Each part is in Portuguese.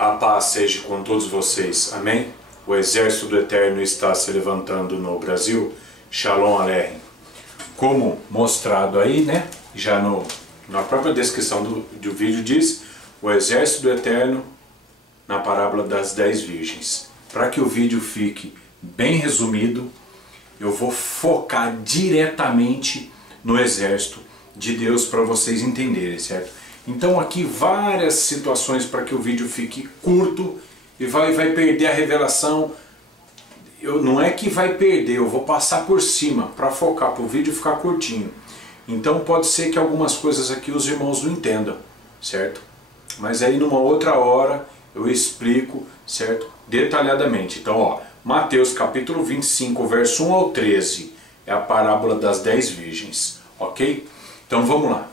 A paz seja com todos vocês, amém? O exército do Eterno está se levantando no Brasil, Shalom Aleichem. Como mostrado aí, né? Já na própria descrição do vídeo diz, o exército do Eterno na parábola das 10 virgens. Para que o vídeo fique bem resumido, eu vou focar diretamente no exército de Deus para vocês entenderem, certo? Então aqui várias situações para que o vídeo fique curto e vai perder a revelação. Não é que vai perder, eu vou passar por cima para focar, para o vídeo ficar curtinho. Então pode ser que algumas coisas aqui os irmãos não entendam, certo? Mas aí numa outra hora eu explico, certo? Detalhadamente. Então ó, Mateus capítulo 25, verso 1 ao 13, é a parábola das 10 virgens, ok? Então vamos lá.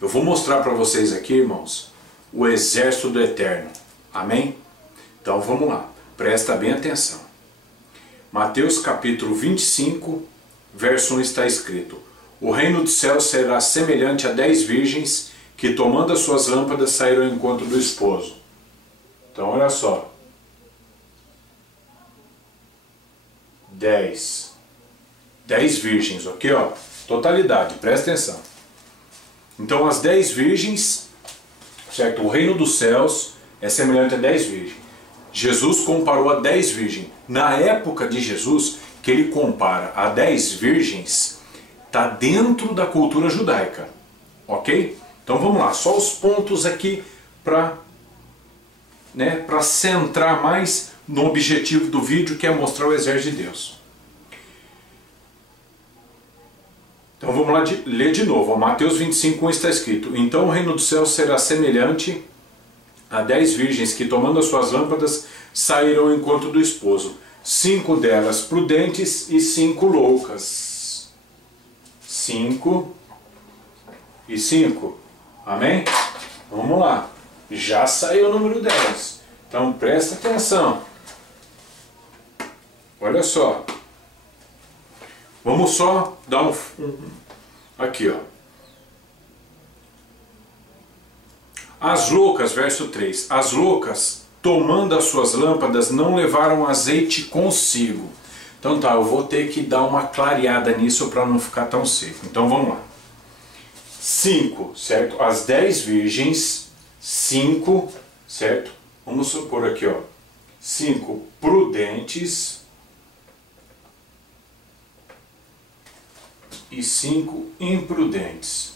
Eu vou mostrar para vocês aqui, irmãos, o exército do Eterno. Amém? Então vamos lá. Presta bem atenção. Mateus capítulo 25, verso 1 está escrito: O reino dos céus será semelhante a 10 virgens que, tomando as suas lâmpadas, saíram ao encontro do esposo. Então olha só. 10 virgens, ok? Ó, totalidade, presta atenção. Então as 10 virgens, certo? O reino dos céus é semelhante a 10 virgens. Jesus comparou a 10 virgens. Na época de Jesus, que ele compara a 10 virgens, está dentro da cultura judaica. Ok? Então vamos lá, só os pontos aqui para centrar mais no objetivo do vídeo, que é mostrar o exército de Deus. Então vamos lá ler de novo. Mateus 25, 1 está escrito: Então o reino dos céus será semelhante a 10 virgens que, tomando as suas lâmpadas, saíram ao encontro do esposo. 5 delas prudentes e 5 loucas. 5 e 5. Amém? Vamos lá. Já saiu o número 10. Então presta atenção. Olha só. Vamos só dar aqui, ó. As loucas, verso 3. As loucas, tomando as suas lâmpadas, não levaram azeite consigo. Então tá, eu vou ter que dar uma clareada nisso para não ficar tão seco. Então vamos lá. 5, certo? As 10 virgens, 5, certo? Vamos supor aqui, ó. 5 prudentes e 5 imprudentes.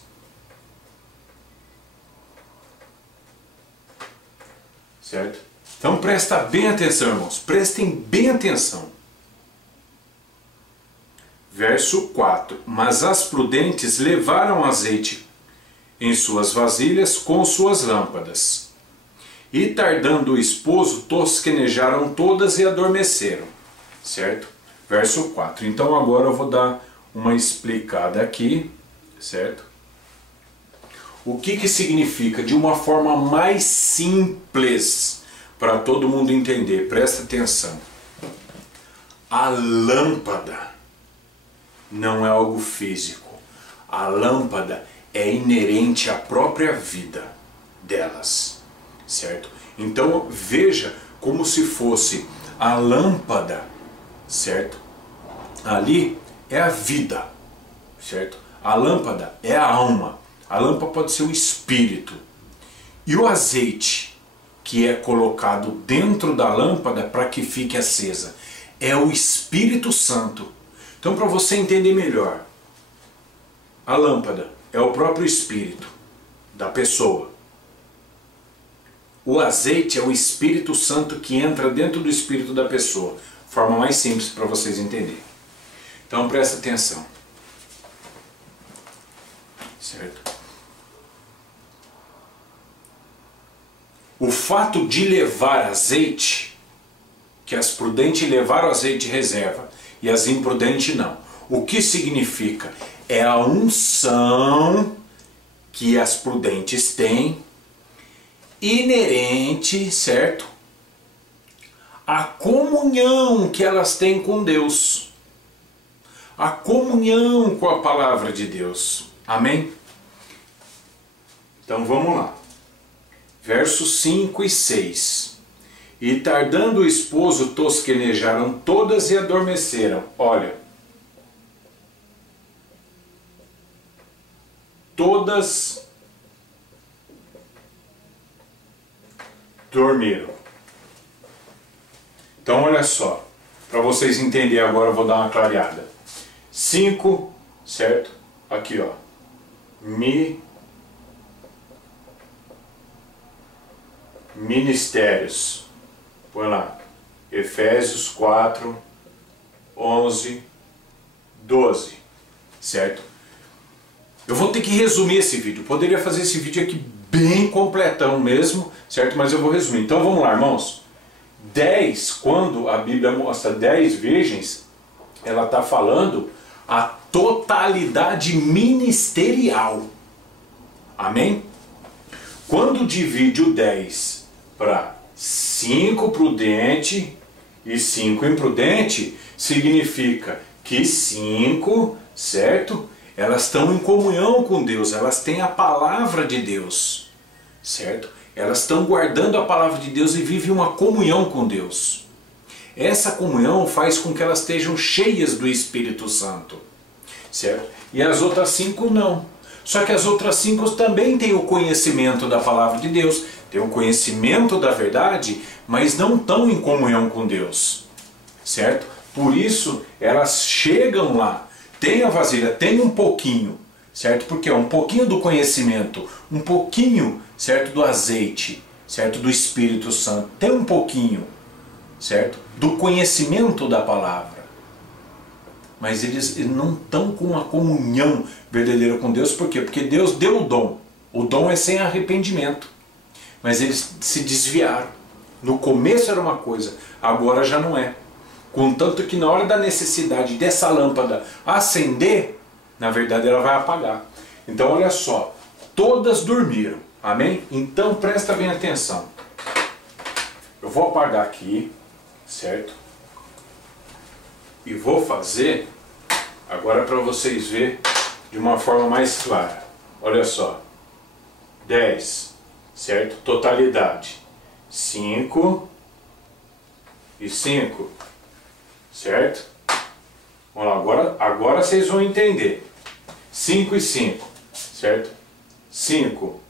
Certo? Então presta bem atenção, irmãos. Prestem bem atenção. Verso 4. Mas as prudentes levaram azeite em suas vasilhas com suas lâmpadas. E tardando o esposo, tosquenejaram todas e adormeceram. Certo? Verso 4. Então agora eu vou dar uma explicada aqui, certo? O que significa de uma forma mais simples para todo mundo entender? Presta atenção. A lâmpada não é algo físico. A lâmpada é inerente à própria vida delas, certo? Então veja como se fosse a lâmpada, certo? Ali é a vida, certo? A lâmpada é a alma. A lâmpada pode ser o espírito. E o azeite que é colocado dentro da lâmpada para que fique acesa é o Espírito Santo. Então, para você entender melhor, a lâmpada é o próprio espírito da pessoa. O azeite é o Espírito Santo que entra dentro do espírito da pessoa. Forma mais simples para vocês entenderem. Então presta atenção. Certo? O fato de levar azeite, que as prudentes levaram azeite reserva e as imprudentes não. O que significa? É a unção que as prudentes têm, inerente, certo? A comunhão que elas têm com Deus. A comunhão com a palavra de Deus. Amém? Então vamos lá. versos 5 e 6. E tardando o esposo, tosquenejaram todas e adormeceram. Olha, todas dormiram. Então olha só, para vocês entenderem agora eu vou dar uma clareada. 5, certo? Aqui ó, ministérios. Põe lá, Efésios 4, 11, 12, certo? Eu vou ter que resumir esse vídeo, eu poderia fazer esse vídeo aqui bem completão mesmo, certo? Mas eu vou resumir. Então vamos lá, irmãos. 10, quando a Bíblia mostra 10 virgens, ela está falando a totalidade ministerial. Amém? Quando divide o 10 para 5 prudente e 5 imprudente, significa que 5, certo? Elas estão em comunhão com Deus, elas têm a palavra de Deus, certo? Elas estão guardando a palavra de Deus e vivem uma comunhão com Deus. Essa comunhão faz com que elas estejam cheias do Espírito Santo, certo? E as outras 5 não. Só que as outras 5 também têm o conhecimento da palavra de Deus, têm o conhecimento da verdade, mas não estão em comunhão com Deus, certo? Por isso elas chegam lá, tem a vasilha, tem um pouquinho, certo? Porque é um pouquinho do conhecimento, um pouquinho, certo, do azeite, certo, do Espírito Santo, tem um pouquinho, certo, do conhecimento da palavra. Mas eles não estão com uma comunhão verdadeira com Deus. Por quê? Porque Deus deu o dom. O dom é sem arrependimento. Mas eles se desviaram. No começo era uma coisa, agora já não é. Contanto que na hora da necessidade dessa lâmpada acender, na verdade ela vai apagar. Então olha só, todas dormiram. Amém? Então presta bem atenção. Eu vou apagar aqui, certo? E vou fazer agora para vocês verem de uma forma mais clara. Olha só. 10, certo? Totalidade. 5 e 5, certo? Vamos lá, agora vocês vão entender. 5 e 5, certo? 5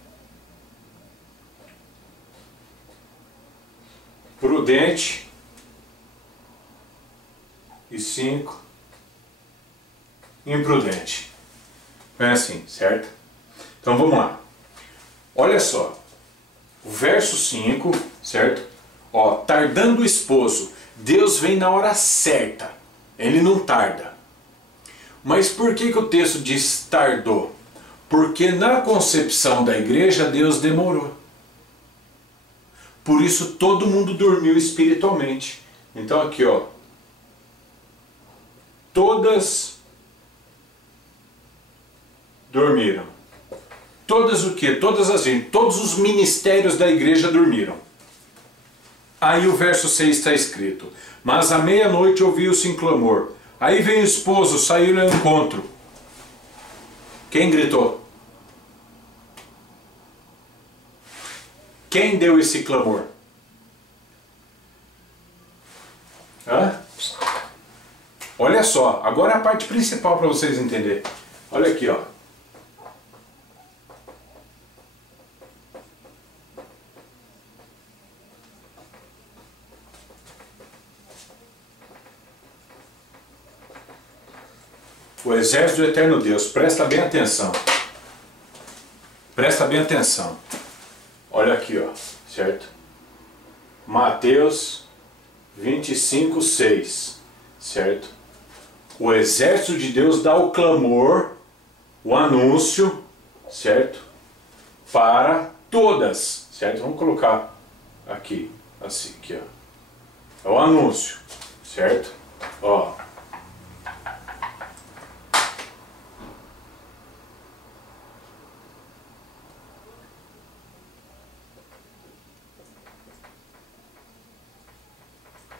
prudente e 5 imprudente. É assim, certo? Então vamos lá. Olha só. O verso 5, certo? Ó, tardando o esposo, Deus vem na hora certa. Ele não tarda. Mas por que o texto diz tardou? Porque na concepção da igreja Deus demorou. Por isso todo mundo dormiu espiritualmente. Então aqui ó, todas dormiram. Todas o quê? Todas as gente, todos os ministérios da igreja dormiram. Aí o verso 6 está escrito: mas à meia-noite ouviu-se um clamor. Aí vem o esposo, saiu ao encontro. Quem gritou? Quem deu esse clamor? Hã? Olha só, agora é a parte principal para vocês entenderem. Olha aqui, ó. O exército do eterno Deus, presta bem atenção. Presta bem atenção. Olha aqui, ó, certo? Mateus 25, 6, certo? O exército de Deus dá o clamor, o anúncio, certo? Para todas, certo? Vamos colocar aqui, assim, aqui, ó. É o anúncio, certo? Ó.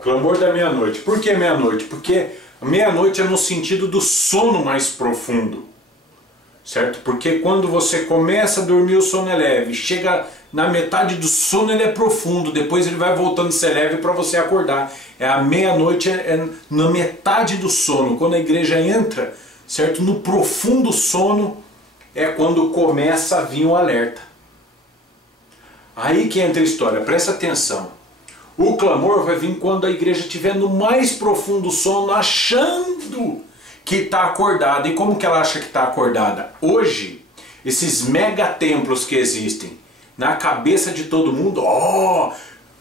Clamor da meia-noite. Por que meia-noite? Porque meia-noite é no sentido do sono mais profundo. certo? Porque quando você começa a dormir o sono é leve, chega na metade do sono ele é profundo, depois ele vai voltando a ser leve para você acordar. É a meia-noite, é na metade do sono, quando a igreja entra, certo? No profundo sono é quando começa a vir o alerta. Aí que entra a história, presta atenção. O clamor vai vir quando a igreja estiver no mais profundo sono, achando que está acordada. E como que ela acha que está acordada? Hoje, esses megatemplos que existem na cabeça de todo mundo,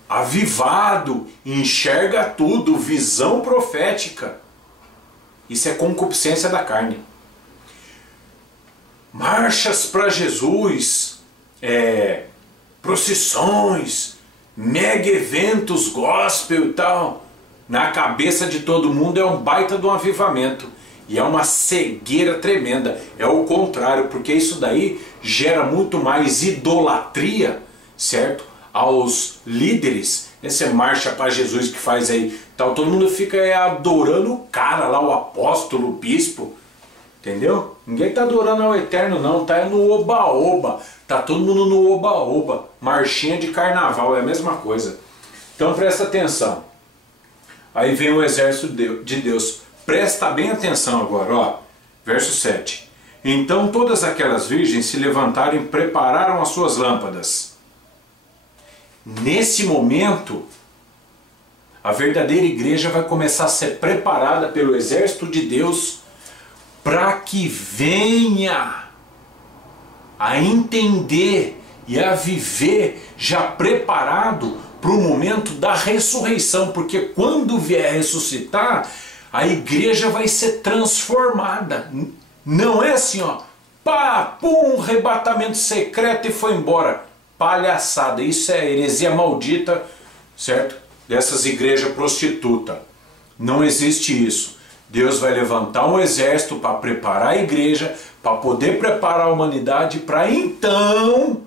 avivado, enxerga tudo, visão profética. Isso é concupiscência da carne. Marchas para Jesus, procissões, mega eventos gospel e tal, na cabeça de todo mundo é um baita de um avivamento. E é uma cegueira tremenda. É o contrário, porque isso daí gera muito mais idolatria, certo? Aos líderes. Você marcha para Jesus que faz aí, tal, todo mundo fica adorando o cara lá, o apóstolo, o bispo. Entendeu? Ninguém está adorando ao Eterno não, tá no oba-oba. Tá todo mundo no oba-oba. Marchinha de carnaval, é a mesma coisa. Então presta atenção. Aí vem o exército de Deus. Presta bem atenção agora, ó. Verso 7. Então todas aquelas virgens se levantaram e prepararam as suas lâmpadas. Nesse momento, a verdadeira igreja vai começar a ser preparada pelo exército de Deus para que venha a entender e a viver já preparado para o momento da ressurreição, porque quando vier ressuscitar, a igreja vai ser transformada. Não é assim, ó, pá, pum, arrebatamento secreto e foi embora. Palhaçada, isso é heresia maldita, certo? Dessas igrejas prostitutas. Não existe isso. Deus vai levantar um exército para preparar a igreja, para poder preparar a humanidade, para então,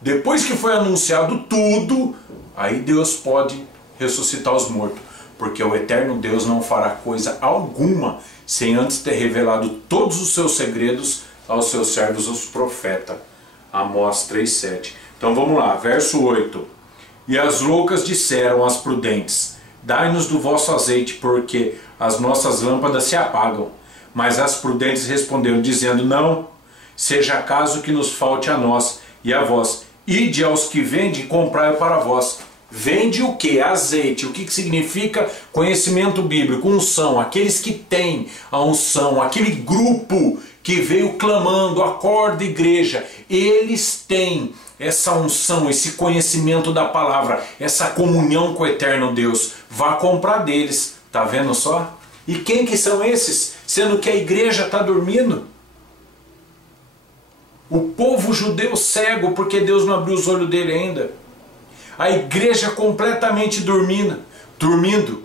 depois que foi anunciado tudo, aí Deus pode ressuscitar os mortos. Porque o eterno Deus não fará coisa alguma sem antes ter revelado todos os seus segredos aos seus servos, os profetas. Amós 3,7. Então vamos lá, verso 8. E as loucas disseram às prudentes: dai-nos do vosso azeite, porque as nossas lâmpadas se apagam. Mas as prudentes responderam, dizendo: não, seja acaso que nos falte a nós e a vós. Ide aos que vendem e comprai para vós. Vende o que? Azeite. O que significa conhecimento bíblico? Unção. Aqueles que têm a unção, aquele grupo que veio clamando, acorda igreja, eles têm essa unção, esse conhecimento da palavra, essa comunhão com o eterno Deus. Vá comprar deles. Tá vendo só? E quem que são esses? Sendo que a igreja está dormindo. O povo judeu cego, porque Deus não abriu os olhos dele ainda. A igreja completamente dormindo.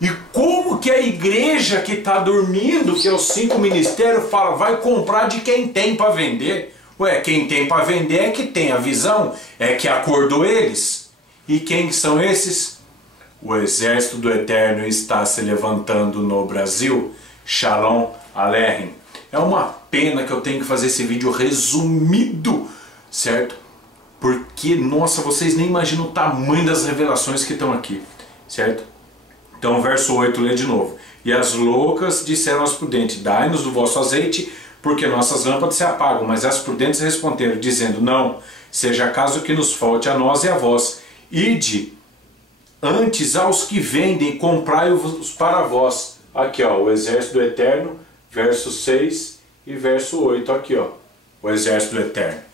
E como que a igreja que está dormindo, que é os 5 ministérios, fala, vai comprar de quem tem para vender? Ué, quem tem para vender é que tem a visão, é que acordou eles. E quem são esses? O exército do Eterno está se levantando no Brasil. Shalom Aleichem. É uma pena que eu tenho que fazer esse vídeo resumido, certo? Porque, nossa, vocês nem imaginam o tamanho das revelações que estão aqui, certo? Então, verso 8, lê de novo. E as loucas disseram aos prudentes: dai-nos do vosso azeite, porque nossas lâmpadas se apagam. Mas as prudentes responderam, dizendo: não, seja acaso que nos falte a nós e a vós. Ide antes aos que vendem, comprai-os para vós. Aqui, ó, o exército do Eterno, verso 6 e verso 8, aqui, ó, o exército do Eterno.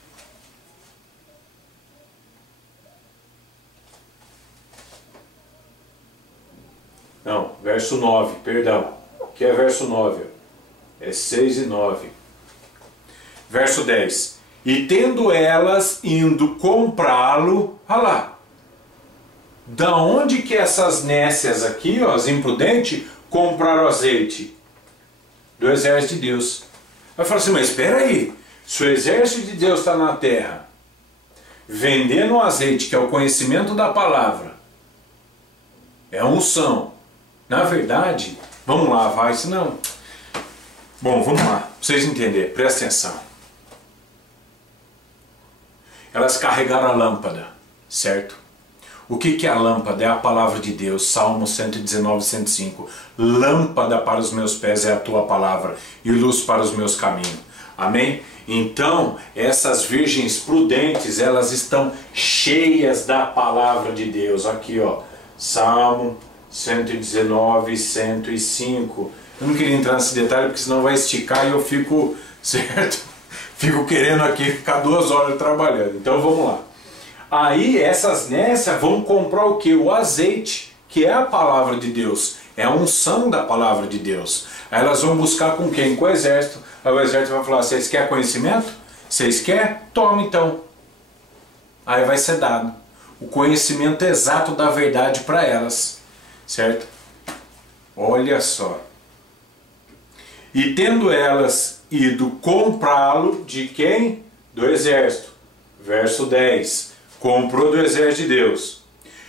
Não, verso 9, perdão. Aqui é verso 9. É 6 e 9. Verso 10. E tendo elas indo comprá-lo, olha lá. Da onde que essas nécias aqui, ó, as imprudentes, compraram azeite? Do exército de Deus. Vai falar assim, mas espera aí. Se o exército de Deus está na terra, vendendo o azeite, que é o conhecimento da palavra, é unção. Na verdade, vamos lá, vai, senão Bom, vamos lá, pra vocês entenderem, presta atenção. Elas carregaram a lâmpada, certo? O que é a lâmpada? É a palavra de Deus, Salmo 119, 105. Lâmpada para os meus pés é a tua palavra e luz para os meus caminhos. Amém? Então, essas virgens prudentes, elas estão cheias da palavra de Deus. Aqui, ó, Salmo 119, 105. Eu não queria entrar nesse detalhe porque senão vai esticar e eu fico, certo? Fico querendo aqui ficar 2 horas trabalhando. Então vamos lá. Aí essas nécias vão comprar o que? O azeite, que é a palavra de Deus. É a unção da palavra de Deus. Aí elas vão buscar com quem? Com o exército. Aí o exército vai falar, vocês querem conhecimento? Vocês querem? Toma então. Aí vai ser dado o conhecimento exato da verdade para elas. Certo? Olha só. E tendo elas ido comprá-lo de quem? Do exército. Verso 10. Comprou do exército de Deus.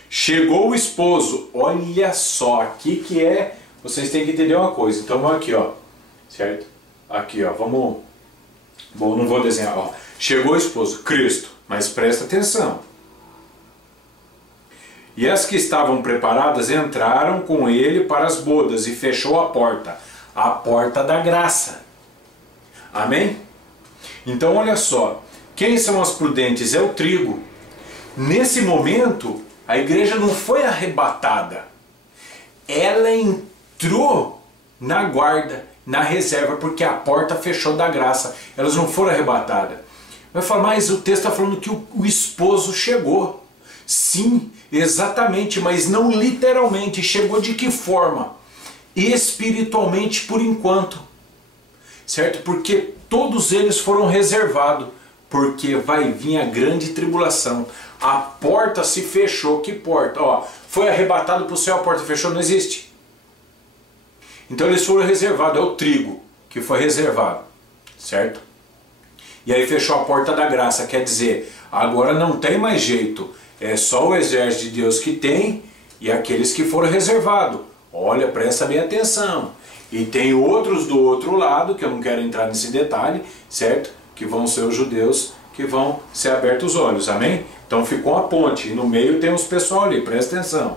Chegou o esposo. Olha só, aqui que é... Vocês têm que entender uma coisa. Então vamos aqui, ó. Certo? Aqui, ó. Vamos... Bom, não vou desenhar, ó. Chegou o esposo, Cristo. Mas presta atenção. E as que estavam preparadas entraram com ele para as bodas e fechou a porta. A porta da graça. Amém? Então olha só. Quem são as prudentes? É o trigo. Nesse momento, a igreja não foi arrebatada. Ela entrou na guarda, na reserva, porque a porta fechou da graça. Elas não foram arrebatadas. Vai falar, mas o texto está falando que o esposo chegou. Sim, exatamente, mas não literalmente. Chegou de que forma? Espiritualmente por enquanto. Certo? Porque todos eles foram reservados. Porque vai vir a grande tribulação. A porta se fechou. Que porta? Ó, foi arrebatado para o céu, a porta fechou, não existe. Então eles foram reservados. É o trigo que foi reservado. Certo? E aí fechou a porta da graça. Quer dizer, agora não tem mais jeito. É só o exército de Deus que tem e aqueles que foram reservados. Olha, presta bem atenção. E tem outros do outro lado, que eu não quero entrar nesse detalhe, certo? Que vão ser os judeus que vão ser abertos os olhos, amém? Então ficou a ponte, e no meio tem os pessoal ali, presta atenção.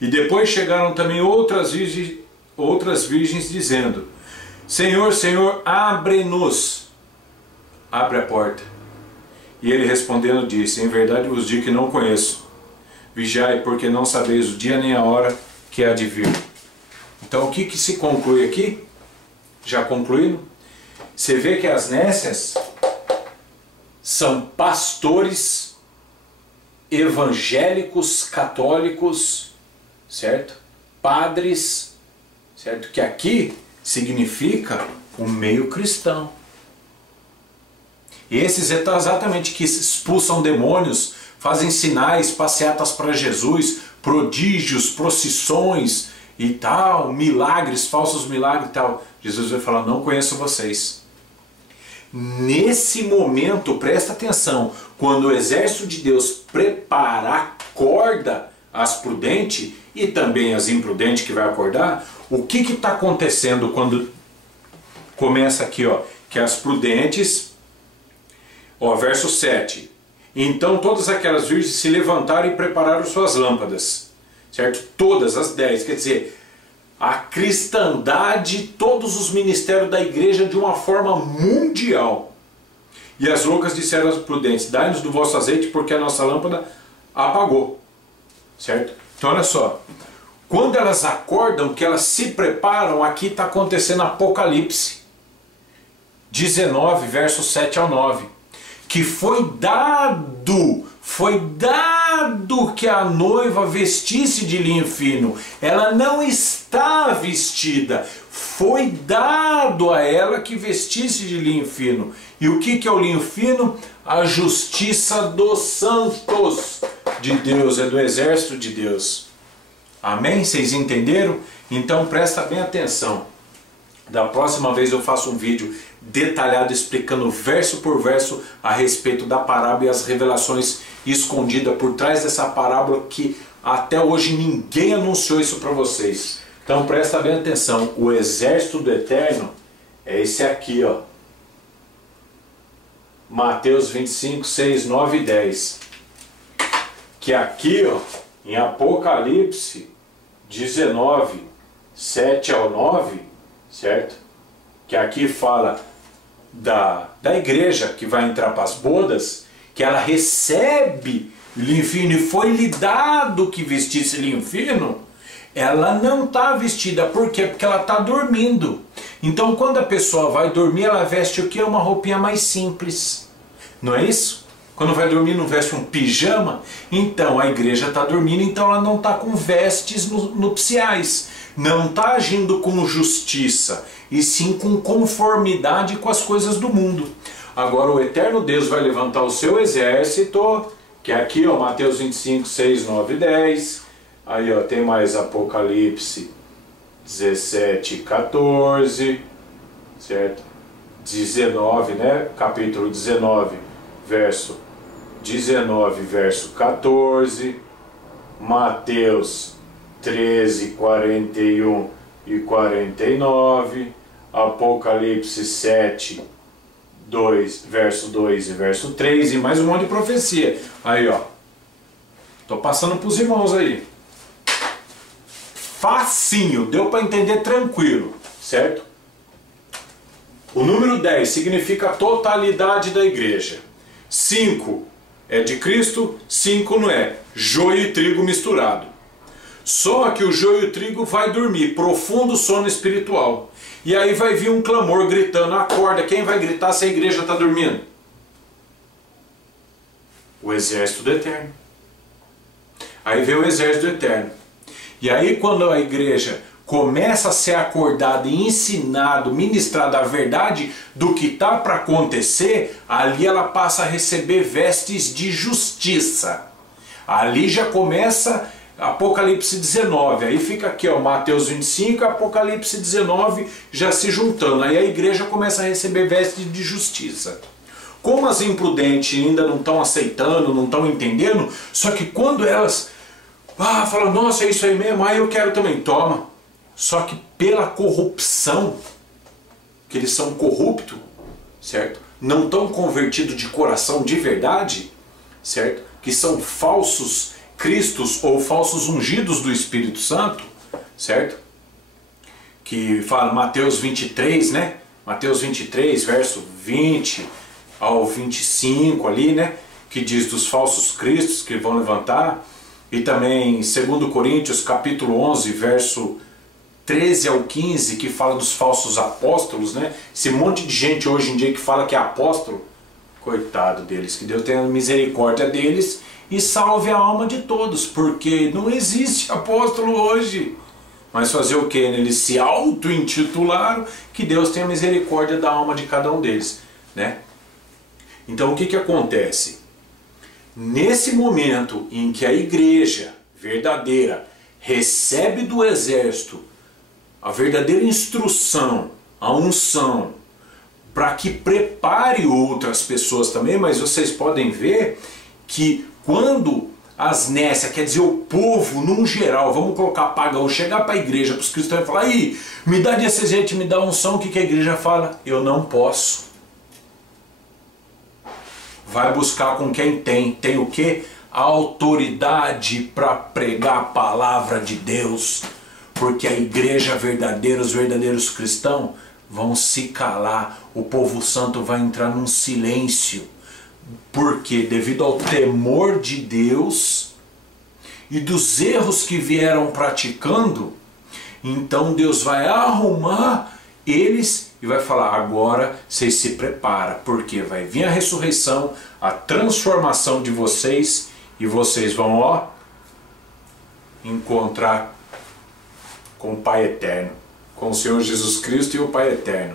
E depois chegaram também outras virgens dizendo, Senhor, Senhor, abre-nos. Abre a porta. E ele respondendo disse, em verdade vos digo que não conheço. Vigiai, porque não sabeis o dia nem a hora que há de vir. Então o que se conclui aqui? Já concluindo? Você vê que as nécias são pastores evangélicos, católicos, certo? Padres, certo? Que aqui significa o meio cristão. Esses exatamente que expulsam demônios, fazem sinais, passeatas para Jesus, prodígios, procissões e tal, milagres, falsos milagres e tal. Jesus vai falar, não conheço vocês. Nesse momento, presta atenção, quando o exército de Deus prepara a corda às prudentes e também às imprudentes que vai acordar, o que está acontecendo quando começa aqui, ó, que as prudentes, ó, verso 7, então todas aquelas virgens se levantaram e prepararam suas lâmpadas, certo? Todas as 10, quer dizer, a cristandade, todos os ministérios da igreja de uma forma mundial. E as loucas disseram às prudentes, dai-nos do vosso azeite porque a nossa lâmpada apagou, certo? Então olha só, quando elas acordam, que elas se preparam, aqui está acontecendo Apocalipse 19, versos 7 ao 9. Que foi dado que a noiva vestisse de linho fino. Ela não está vestida, foi dado a ela que vestisse de linho fino. E o que é o linho fino? A justiça dos santos de Deus, é do exército de Deus. Amém? Vocês entenderam? Então presta bem atenção. Da próxima vez eu faço um vídeo detalhado explicando verso por verso a respeito da parábola e as revelações escondidas por trás dessa parábola que até hoje ninguém anunciou isso para vocês. Então presta bem atenção, o exército do Eterno é esse aqui, ó. Mateus 25, 6, 9 e 10. Que aqui, ó, em Apocalipse 19, 7 ao 9, certo? Que aqui fala da igreja que vai entrar para as bodas, que ela recebe linho fino e foi-lhe dado que vestisse linho fino. Ela não está vestida, por quê? Porque ela está dormindo. Então quando a pessoa vai dormir, ela veste o que? Uma roupinha mais simples. Não é isso? Quando vai dormir não veste um pijama? Então a igreja está dormindo, então ela não está com vestes nupciais. Não está agindo com justiça, e sim com conformidade com as coisas do mundo. Agora o eterno Deus vai levantar o seu exército, que é aqui, ó, Mateus 25, 6, 9 e 10. Aí, ó, tem mais Apocalipse 17, 14, certo? 19, né? Capítulo 19, verso 14. Mateus 13, 41 e 49. Apocalipse 7, 2, verso 2 e verso 3. E mais um monte de profecia. Aí, ó. Tô passando para os irmãos aí. Facinho, deu para entender tranquilo, certo? O número 10 significa a totalidade da igreja. 5 é de Cristo, 5 não é. Joio e trigo misturado. Só que o joio e o trigo vai dormir, profundo sono espiritual. E aí vai vir um clamor gritando, acorda. Quem vai gritar se a igreja está dormindo? O exército do Eterno. Aí vem o exército do Eterno. E aí quando a igreja começa a ser acordada e ensinado, ministrada a verdade do que está para acontecer, ali ela passa a receber vestes de justiça. Ali já começa Apocalipse 19, aí fica aqui, ó, Mateus 25, Apocalipse 19 já se juntando. Aí a igreja começa a receber vestes de justiça. Como as imprudentes ainda não estão aceitando, não estão entendendo, só que quando elas falam, nossa, é isso aí mesmo, eu quero também, toma. Só que pela corrupção, que eles são corruptos, certo? Não estão convertidos de coração de verdade, certo? Que são falsos cristos ou falsos ungidos do Espírito Santo, certo? Que fala Mateus 23, né? Mateus 23, verso 20 ao 25 ali, né? Que diz dos falsos cristos que vão levantar. E também 2 Coríntios capítulo 11, verso 13 ao 15, que fala dos falsos apóstolos, né? Esse monte de gente hoje em dia que fala que é apóstolo, coitado deles, que Deus tenha misericórdia deles e salve a alma de todos, porque não existe apóstolo hoje. Mas fazer o que? Eles se auto-intitularam, que Deus tenha misericórdia da alma de cada um deles, né? Então o que que acontece? Nesse momento em que a igreja verdadeira recebe do exército a verdadeira instrução, a unção, para que prepare outras pessoas também, mas vocês podem ver que quando as nécias, quer dizer o povo num geral, vamos colocar pagão, chegar para a igreja, para os cristãos e falar, aí, me dá desse jeito, me dá unção, o que que a igreja fala? Eu não posso. Vai buscar com quem tem. Tem o quê? A autoridade para pregar a palavra de Deus. Porque a igreja verdadeira, os verdadeiros cristãos, vão se calar. O povo santo vai entrar num silêncio. Porque devido ao temor de Deus e dos erros que vieram praticando, então Deus vai arrumar eles e vai falar, agora vocês se preparam, porque vai vir a ressurreição, a transformação de vocês, e vocês vão, ó, encontrar com o Pai Eterno, com o Senhor Jesus Cristo e o Pai Eterno.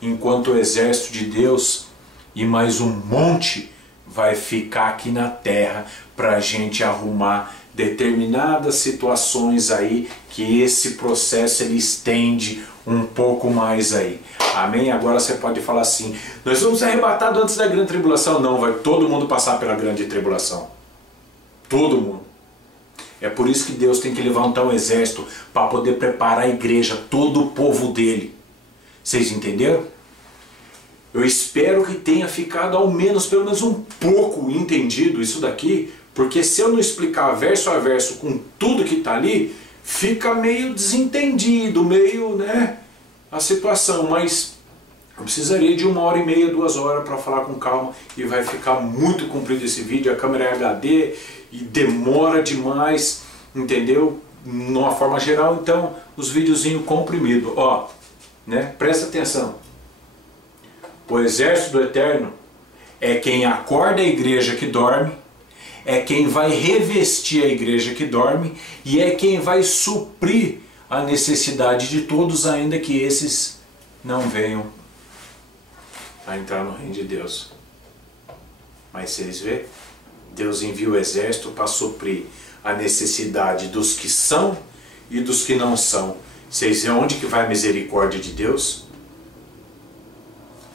Enquanto o exército de Deus e mais um monte vai ficar aqui na terra para a gente arrumar determinadas situações aí, que esse processo ele estende um pouco mais aí. Amém? Agora você pode falar assim, nós vamos ser arrebatados antes da grande tribulação. Não, vai todo mundo passar pela grande tribulação. Todo mundo. É por isso que Deus tem que levantar um exército para poder preparar a igreja, todo o povo dele. Vocês entenderam? Eu espero que tenha ficado ao menos, pelo menos um pouco entendido isso daqui, porque se eu não explicar verso a verso com tudo que está ali, fica meio desentendido, meio, né, a situação, mas eu precisaria de 1h30, 2 horas para falar com calma e vai ficar muito comprido esse vídeo, a câmera é HD e demora demais, entendeu? Numa forma geral, então, os videozinhos comprimidos, ó, né, presta atenção. O exército do Eterno é quem acorda a igreja que dorme, é quem vai revestir a igreja que dorme e é quem vai suprir a necessidade de todos, ainda que esses não venham a entrar no reino de Deus. Mas vocês vê, Deus envia o exército para suprir a necessidade dos que são e dos que não são. Vocês vê onde que vai a misericórdia de Deus?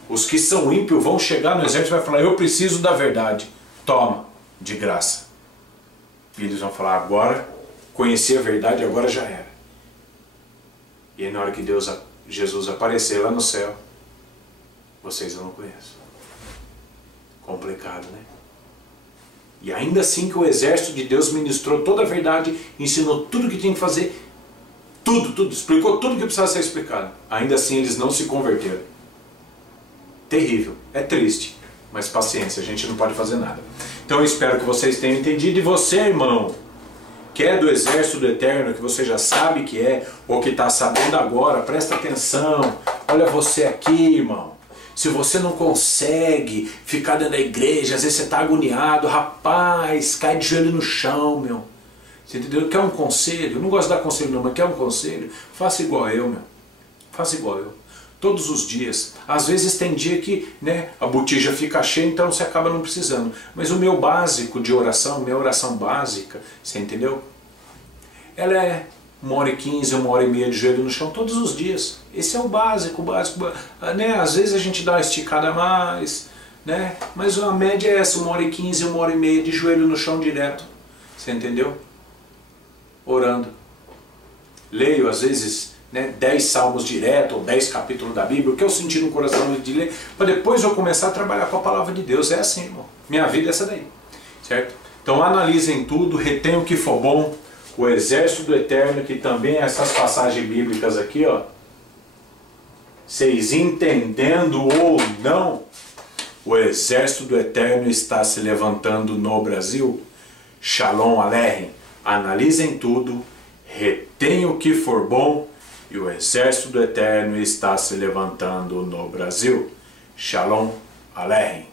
Os que são ímpios vão chegar no exército e vai falar, eu preciso da verdade. Toma, de graça. E eles vão falar, agora, conheci a verdade, agora já era. E aí na hora que Jesus aparecer lá no céu, vocês eu não conheço. Complicado, né? E ainda assim que o exército de Deus ministrou toda a verdade, ensinou tudo o que tinha que fazer, tudo, explicou tudo o que precisava ser explicado. Ainda assim eles não se converteram. Terrível, é triste, mas paciência, a gente não pode fazer nada. Então eu espero que vocês tenham entendido. E você, irmão, que é do exército do Eterno, que você já sabe que é, ou que está sabendo agora, presta atenção. Olha você aqui, irmão. Se você não consegue ficar dentro da igreja, às vezes você está agoniado, rapaz, cai de joelho no chão, meu. Você entendeu? Quer um conselho? Eu não gosto de dar conselho não, mas quer um conselho? Faça igual eu, meu. Faça igual eu. Todos os dias. Às vezes tem dia que, né, a botija fica cheia, então você acaba não precisando. Mas o meu básico de oração, minha oração básica, você entendeu? Ela é 1h15, 1h30 de joelho no chão todos os dias. Esse é o básico, né? Às vezes a gente dá uma esticada a mais, né? Mas a média é essa, 1h15, 1h30 de joelho no chão direto. Você entendeu? Orando. Leio às vezes, né, 10 salmos direto, ou 10 capítulos da Bíblia, o que eu senti no coração de ler, para depois eu começar a trabalhar com a palavra de Deus. É assim, irmão. Minha vida é essa daí, certo? Então analisem tudo, retenham o que for bom. O exército do Eterno, que também é essas passagens bíblicas aqui, ó, vocês entendendo ou não, o exército do Eterno está se levantando no Brasil. Shalom Aleichem. Analisem tudo, retenham o que for bom, e o exército do Eterno está se levantando no Brasil. Shalom Aleichem.